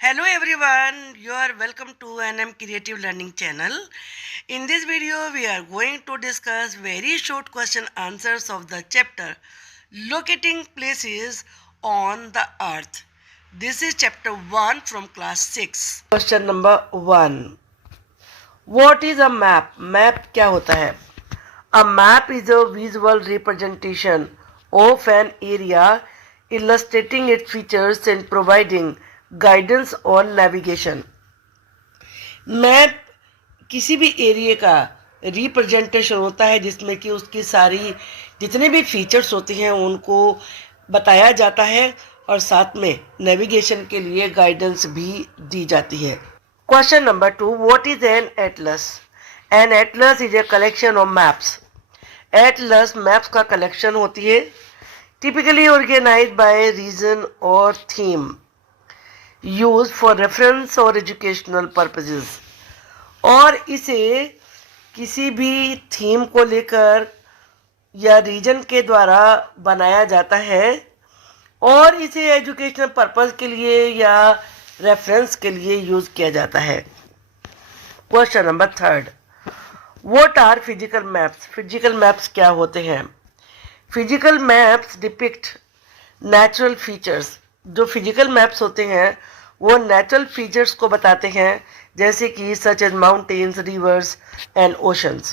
Hello everyone, you are welcome to NM Creative Learning channel. In this video, we are going to discuss very short question answers of the chapter Locating Places on the Earth. This is chapter 1 from class 6. Question number 1. What is a map? Map क्या होता है? A map is a visual representation of an area illustrating its features and providing guidance on navigation. Map किसी भी area का representation होता है जिसमें कि उसकी सारी जितने भी फीचर्स होते हैं उनको बताया जाता है और साथ में नेविगेशन के लिए गाइडेंस भी दी जाती है. Question number 2. What is an atlas? An atlas is a collection of maps. Atlas maps का कलेक्शन होती है, टिपिकली ऑर्गेनाइज्ड बाय रीजन और थीम, यूज फॉर रेफरेंस और एजुकेशनल पर्पजेज. और इसे किसी भी थीम को लेकर या रीजन के द्वारा बनाया जाता है और इसे एजुकेशनल पर्पज के लिए या रेफरेंस के लिए यूज किया जाता है. Question number 3. What are physical maps? Physical maps क्या होते हैं? Physical maps depict natural features. जो फिजिकल मैप्स होते हैं वो नेचुरल फीचर्स को बताते हैं, जैसे कि such as mountains, rivers and oceans.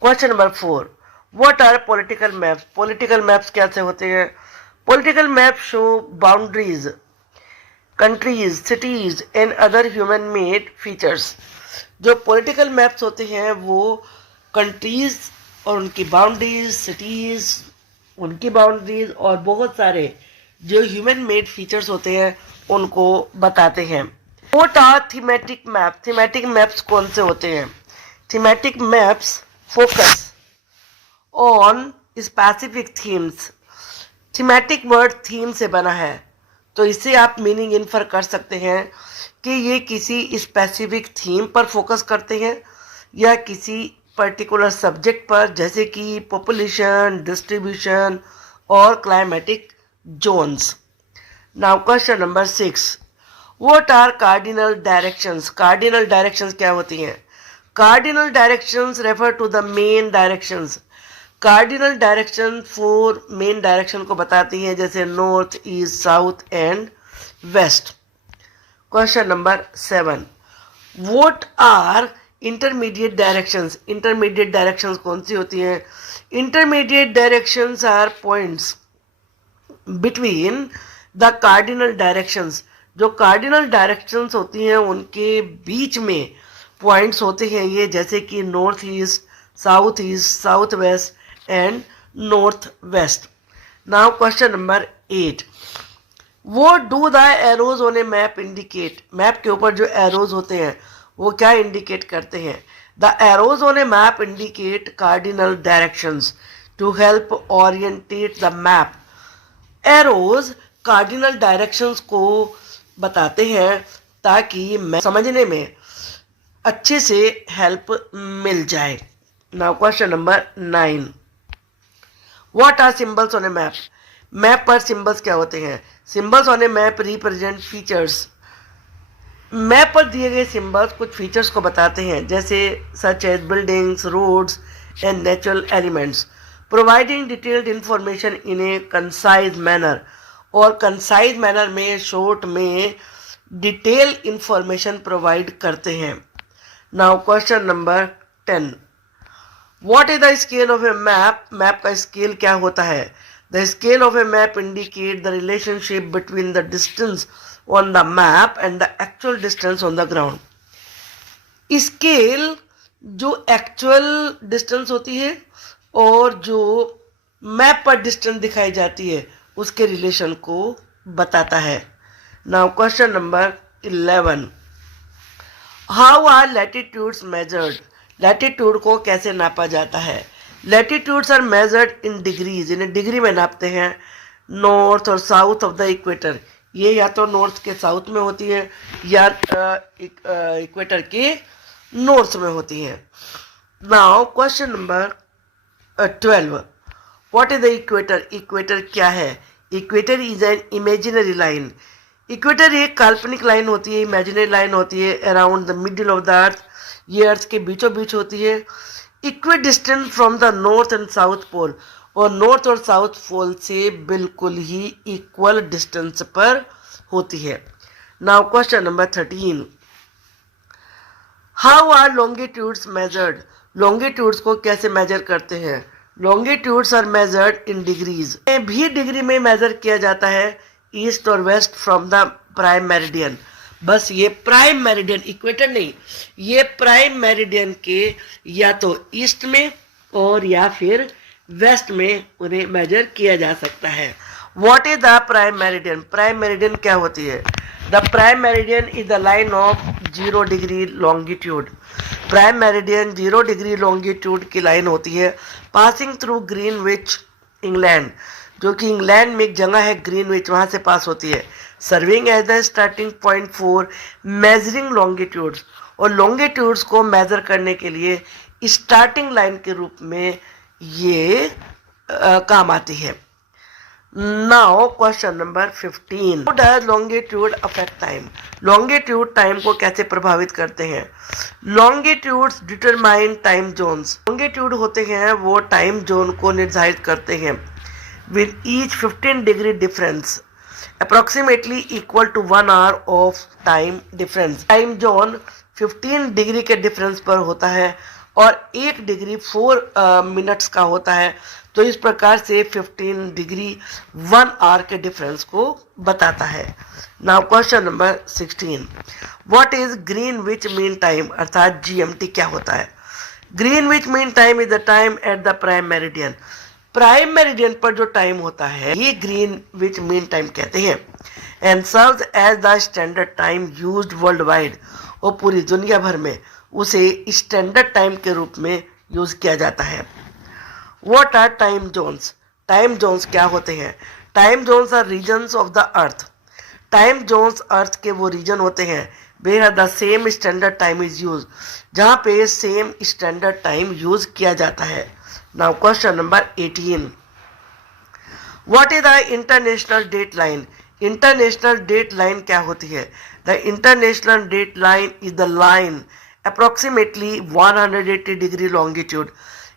Question number 4. What are political maps? Political maps कैसे होते हैं? Political map show boundaries, countries, cities and other human made features. जो पॉलिटिकल मैप्स होते हैं वो कंट्रीज और उनकी बाउंड्रीज, सिटीज, उनकी बाउंड्रीज और बहुत सारे जो ह्यूमन मेड फीचर्स होते हैं उनको बताते हैं. What are thematic map? Thematic maps कौन से होते हैं? Thematic maps focus on specific themes. Thematic word theme से बना है, तो इससे आप मीनिंग इन्फर कर सकते हैं कि ये किसी स्पेसिफिक थीम पर फोकस करते हैं या किसी पर्टिकुलर सब्जेक्ट पर, जैसे कि पॉपुलेशन, डिस्ट्रीब्यूशन और climatic zones. Now question number 6. What are cardinal directions? Cardinal directions क्या होती हैं? Cardinal directions refer to the main directions. Cardinal direction 4 main direction को बताती हैं, जैसे north, east, south and west. Question number 7. What are intermediate directions? Intermediate directions कौन सी होती हैं? Intermediate directions are points between the cardinal directions. जो cardinal directions होती हैं उनके बीच में पॉइंट्स होते हैं ये, जैसे कि north east, south west and north west. Now question number 8. वो do the arrows on a map indicate? Map के ऊपर जो एरोज होते हैं वो क्या इंडिकेट करते हैं? The arrows on a map indicate cardinal directions to help orientate the map. Arrows cardinal directions को बताते हैं ताकि मैं समझने में अच्छे से हेल्प मिल जाए. Now question number 9. What are symbols on a map? Map पर सिंबल्स क्या होते हैं? Symbols on a map represent features. Map पर दिए गए सिंबल्स कुछ फीचर्स को बताते हैं, जैसे such as buildings, roads and natural elements, providing detailed information in a concise manner. और कंसाइज मैनर में, शॉर्ट में डिटेल इंफॉर्मेशन प्रोवाइड करते हैं. Now question number 10. What is the scale of a map? Map का scale क्या होता है? The scale of a map indicate the relationship between the distance on the map and the actual distance on the ground. Scale जो actual distance होती है और जो map पर डिस्टेंस दिखाई जाती है उसके रिलेशन को बताता है. Now question number 11. How are latitudes measured? Latitude को कैसे नापा जाता है? Latitudes are measured in degrees. इन्हें डिग्री में नापते हैं. नॉर्थ और साउथ ऑफ द इक्वेटर. ये या तो नॉर्थ के साउथ में होती है या इक्वेटर के नॉर्थ में होती है. Now question number 12. What is the equator? Equator क्या है? Equator is an imaginary line. Equator एक काल्पनिक लाइन होती है, इमेजिनरी लाइन होती है around the middle of the earth, ये अर्थ के बीचों बीच होती है। Equidistant from the north and south pole, और नॉर्थ और साउथ पोल से बिल्कुल ही इक्वल डिस्टेंस पर होती है। Now question number 13, how are longitudes measured? Longitudes को कैसे मेजर करते हैं? Longitudes are measured in degrees, भी डिग्री में मेजर किया जाता है ईस्ट और west from the prime meridian. बस ये प्राइम मेरिडियन, इक्वेटर नहीं, ये प्राइम मेरिडियन के या तो ईस्ट में और या फिर वेस्ट में उन्हें मेजर किया जा सकता है। What is the prime meridian? Prime meridian क्या होती है? The prime meridian is the line of 0 degree longitude. Prime meridian 0 degree longitude की लाइन होती है, पासिंग थ्रू ग्रीनविच इंग्लैंड, जो कि इंग्लैंड में एक जगह है ग्रीनविच, वहाँ से पास होती है। Serving as the starting point for measuring longitudes, और लॉन्गिट्यूड्स को मेजर करने के लिए स्टार्टिंग लाइन के रूप में ये काम आती है। Now question number 15, how does longitude affect time? Longitude time को कैसे प्रभावित करते हैं? Longitudes determine time zones, longitude होते हैं वो टाइम जोन को निर्धारित करते हैं with each 15 degree difference approximately equal to 1 hour of time difference। Time zone 15 degree के डिफरेंस पर होता है और 1 डिग्री 4 मिनट्स का होता है, तो इस प्रकार से 15 डिग्री 1 आवर के डिफरेंस को बताता है। Now question number 16, what is Greenwich mean time, अर्थात जीएमटी क्या होता है? Greenwich mean time is the time at the prime meridian. Prime meridian पर जो टाइम होता है ये ग्रीनविच मीन टाइम कहते हैं, and serves as the standard time used worldwide, और पूरी दुनिया भर में उसे स्टैंडर्ड टाइम के रूप में यूज किया जाता है। What are time zones? Time zones क्या होते हैं? Time zones are regions of the earth. Time zones earth के वो रीजन होते हैं where the same standard time is use, जहाँ पे सेम स्टैंडर्ड टाइम यूज किया जाता है। Now question number 18, what is the international date line? International date line क्या होती है? The international date line is the line approximately 180 degree longitude.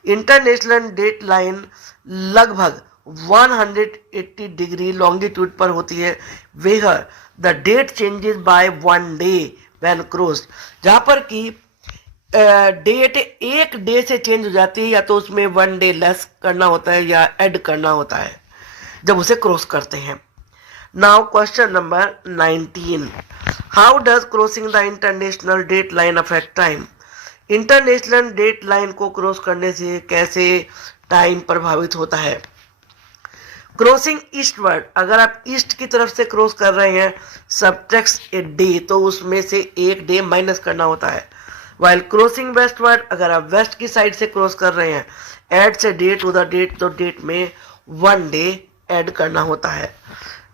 International date line लगभग 180 degree longitude पर होती है, where the date changes by 1 day when crossed, जहाँ पर कि डेट एक डे से चेंज हो जाती है, या तो उसमें 1 डे लेस करना होता है या ऐड करना होता है जब उसे क्रॉस करते हैं। Now question number 19, how does crossing the international date line affect time? International date line को क्रॉस करने से कैसे टाइम प्रभावित होता है? क्रॉसिंग ईस्टवर्ड, अगर आप ईस्ट की तरफ से क्रॉस कर रहे हैं, सब्ट्रैक्ट ए डे, तो उसमें से 1 डे माइनस करना होता है। वाइल क्रॉसिंग वेस्टवर्ड, अगर आप वेस्ट की साइड से क्रॉस कर रहे हैं, ऐड से डे टू द डेट, तो डेट में 1 डे ऐड करना होता है।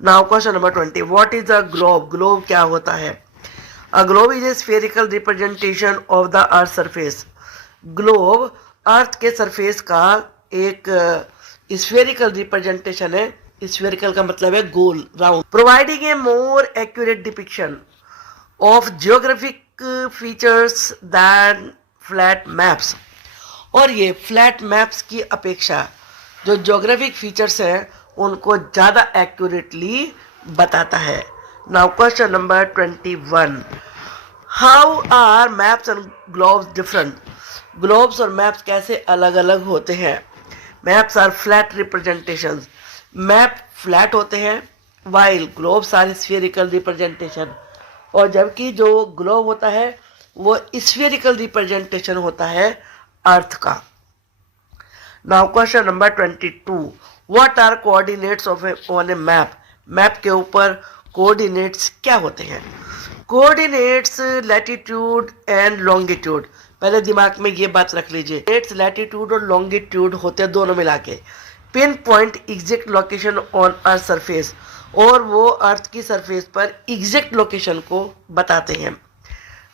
Now question number 20, what is a globe? Globe क्या होता है? A globe is a spherical representation of the earth surface. Globe earth के सरफेस का एक स्फेरिकल रिप्रेजेंटेशन है। स्फेरिकल का मतलब है गोल, round, providing a more accurate depiction of geographic features than flat maps. और ये फ्लैट मैप्स की अपेक्षा जो ज्योग्राफिक फीचर्स हैं उनको ज़्यादा एक्यूरेटली बताता है। Now question number 21, how are maps and globes different? Globes और मैप्स कैसे अलग अलग होते हैं? Maps are flat representations, map flat होते हैं, while globes are spherical representation, और जबकि जो ग्लोब होता है वो स्फेरिकल रिप्रेजेंटेशन होता है अर्थ का। Now question number 22, what are coordinates of on a map? Map के ऊपर कोऑर्डिनेट्स क्या होते हैं? कोऑर्डिनेट्स लैटिट्यूड एंड लॉन्गिट्यूड, पहले दिमाग में ये बात रख लीजिए, कोऑर्डिनेट्स लैटिट्यूड और लॉन्गिट्यूड होते हैं दोनों मिला के, pin point exact location on earth surface, और वो अर्थ की सरफेस पर एग्जैक्ट लोकेशन को बताते हैं।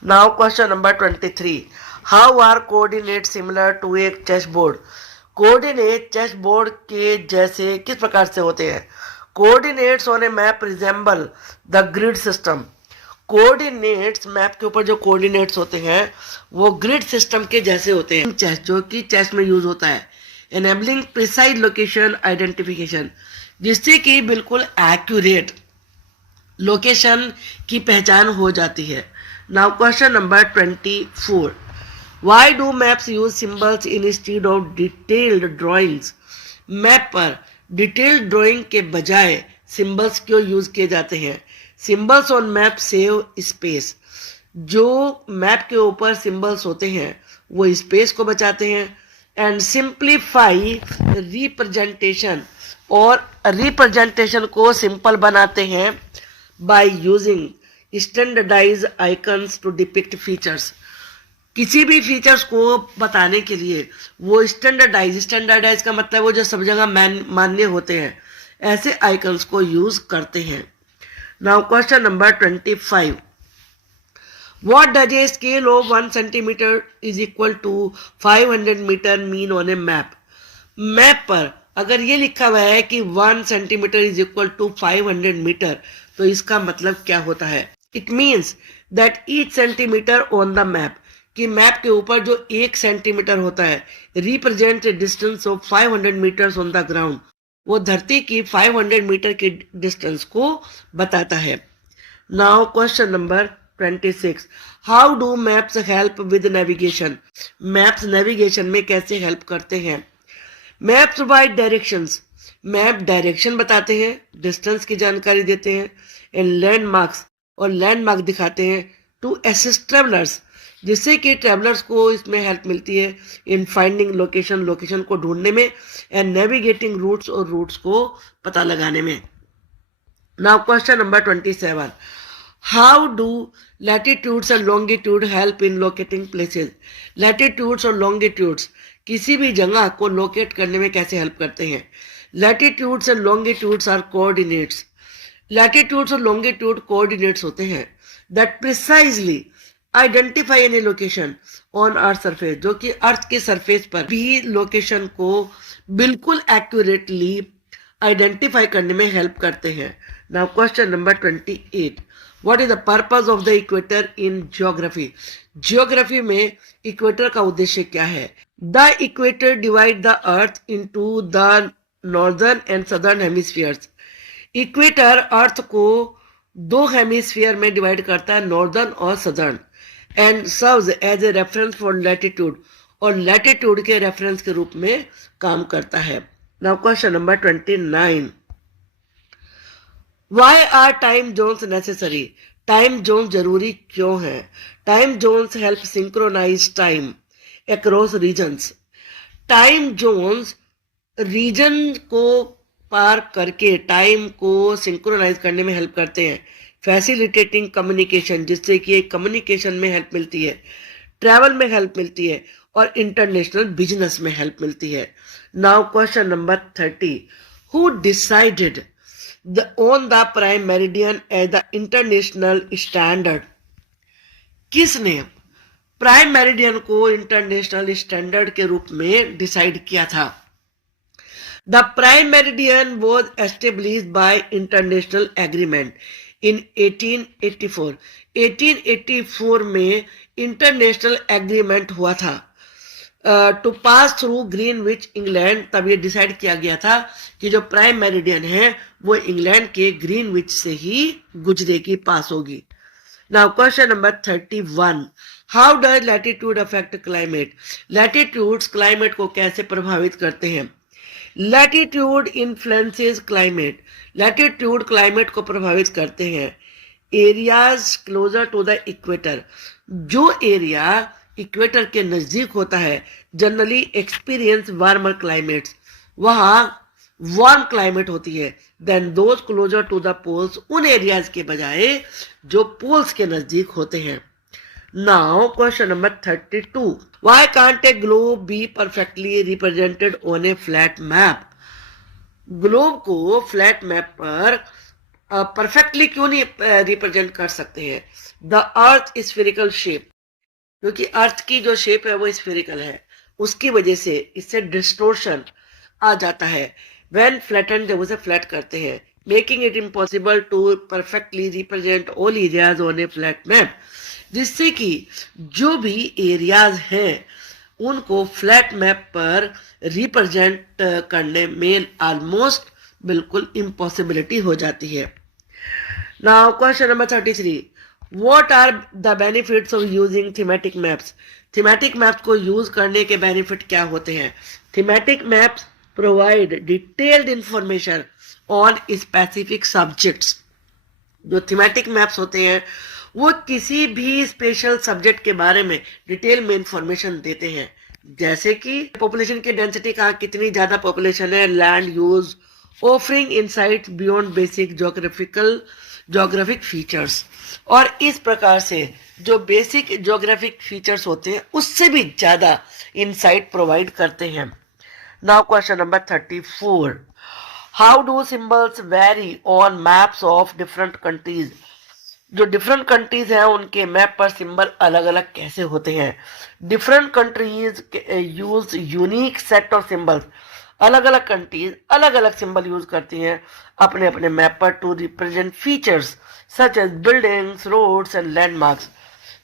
Now question number 23, how are coordinate similar to a chess board? Coordinate chess board के जैसे किस प्रकार से होते हैं? Coordinates on a map resemble the grid system. Coordinates, map के ऊपर जो कोऑर्डिनेट्स होते हैं वो ग्रिड सिस्टम के जैसे होते हैं। चेस, जो कि चेस में यूज होता है, एनेबलिंग प्रिसाइज लोकेशन आइडेंटिफिकेशन, जिससे कि बिल्कुल एक्यूरेट लोकेशन की पहचान हो जाती है। Now question number 24, why do maps use symbols instead of detailed drawings. Map पर डिटेल्ड ड्राइंग के बजाय सिंबल्स क्यों यूज किए जाते हैं? Symbols on map save space. जो मैप के ऊपर सिंबल्स होते हैं वो स्पेस को बचाते हैं। एंड सिंप्लीफाई रिप्रेजेंटेशन, और रिप्रेजेंटेशन को सिंपल बनाते हैं by using standardise icons to depict features. किसी भी फीचर्स को बताने के लिए वो स्टैंडर्डाइज का मतलब वो जो सब जगह मान्य होते हैं, ऐसे आइकन्स को यूज करते हैं। Now question number 25, what does a scale of 1 centimetre is equal to 500 metre mean on a map. Map पर अगर ये लिखा हुआ है कि 1 centimetre is equal to 500 metre, तो इसका मतलब क्या होता है? It means that each centimetre on the map, कि मैप के ऊपर जो 1 सेंटीमीटर होता है represent distance of 500 metres on the ground, वो धरती की 500 मीटर की डिस्टेंस को बताता है। Now question number 26, how do maps help with navigation. Maps navigation में कैसे हेल्प करते हैं? Maps provide directions, map direction बताते हैं, डिस्टेंस की जानकारी देते हैं, एंड लैंडमार्क्स, और लैंडमार्क दिखाते हैं, टू असिस्ट ट्रेवलर्स, जिससे कि ट्रेवलर्स को इसमें हेल्प मिलती है इन फाइंडिंग लोकेशन, लोकेशन को ढूंढने में, एंड नेविगेटिंग रूट्स, और रूट्स को पता लगाने में। Now question number 27, how do latitudes and longitude help in locating places. Latitudes और लॉन्गिट्यूड्स किसी भी जगह को लोकेट करने में कैसे हेल्प करते हैं? Latitudes and longitudes are coordinates. Latitudes और लॉन्गिट्यूड कोऑर्डिनेट्स होते हैं that precisely identify any location on earth surface, जो कि अर्थ के सरफेस पर भी लोकेशन को बिल्कुल एक्यूरेटली आइडेंटिफाई करने में हेल्प करते हैं। Now question number 28, what is the purpose of the equator in geography. Geography में इक्वेटर का उद्देश्य क्या है? The equator divide the earth into the northern and southern hemispheres. Equator earth को 2 हेमिस्फीयर में डिवाइड करता है, नॉर्दर्न और southern, and serves as a reference for latitude, और लैटिट्यूड के रेफरेंस के रूप में काम करता है। Now question number 29, why are time zones necessary. Time zone जरूरी क्यों है? Time zones help synchronise time across regions. Time zones region को पार करके टाइम को सिंक्रोनाइज करने में हेल्प करते हैं, फैसिलिटेटिंग कम्युनिकेशन, जिससे कि कम्युनिकेशन में हेल्प मिलती है, ट्रैवल में हेल्प मिलती है, और इंटरनेशनल बिजनेस में हेल्प मिलती है। Now question number 30, who decided on the prime meridian as the international standard. किसने प्राइम मेरिडियन को इंटरनेशनल स्टैंडर्ड के रूप में डिसाइड किया था? The prime meridian was established by international agreement in 1884. 1884 में इंटरनेशनल एग्रीमेंट हुआ था to pass through Greenwich England. तब ये डिसाइड किया गया था कि जो प्राइम मेरिडियन है वो इंग्लैंड के ग्रीनविच से ही गुजरेगी, पास होगी। Now question number 31, how does latitude affect climate. Latitudes climate को कैसे प्रभावित करते हैं? Latitude influences climate. Latitude climate को प्रभावित करते हैं। Areas closer to the equator, जो एरिया इक्वेटर के नजदीक होता है जनरली एक्सपीरियंस वार्मर क्लाइमेट्स, वहाँ वार्म क्लाइमेट होती है, than those closer to the poles, उन एरियाज के बजाय जो पोल्स के नजदीक होते हैं। Now question number 32, why can't a globe be perfectly represented on a flat map? Globe को फ्लैट मैप पर परफेक्टली क्यों नहीं रिप्रेजेंट कर सकते हैं? द अर्थ स्फेरिकल शेप, क्योंकि अर्थ की जो शेप है वो स्फेरिकल है, उसकी वजह से इससे डिस्टोर्शन आ जाता है। व्हेन फ्लैटेंड, जब उसे फ्लैट करते हैं, making it impossible to perfectly represent all areas on a flat map, जिससे कि जो भी एरियाज हैं उनको फ्लैट मैप पर रिप्रेजेंट करने में ऑलमोस्ट बिल्कुल इम्पॉसिबिलिटी हो जाती है. Now question number 33. What are the benefits of using thematic maps? Thematic maps को यूज करने के बेनिफिट क्या होते हैं? Thematic maps provide detailed information on specific subjects. जो थीमेटिक मैप्स होते हैं वो किसी भी स्पेशल सब्जेक्ट के बारे में डिटेल में इंफॉर्मेशन देते हैं, जैसे कि पॉपुलेशन की डेंसिटी, कहाँ कितनी ज्यादा पॉपुलेशन है, land use, offering insights beyond basic geographic features. और इस प्रकार से जो बेसिक जोग्राफिक फीचर्स होते हैं उससे भी ज्यादा इनसाइट प्रोवाइड करते हैं. Now question number 34. How do symbols very on maps of different countries? जो डिफरेंट कंट्रीज हैं उनके मैप पर सिंबल अलग अलग कैसे होते हैं? Different countries use unique set of symbols. अलग अलग कंट्रीज अलग अलग सिंबल यूज करती हैं अपने अपने मैप पर to represent features such as buildings, roads and landmarks.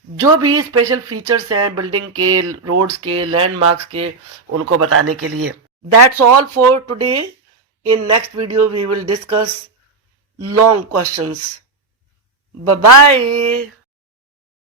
जो भी स्पेशल फीचर्स हैं बिल्डिंग के, रोड्स के, लैंडमार्क्स के, उनको बताने के लिए. That's all for today. In next video, we will discuss long questions. Bye bye.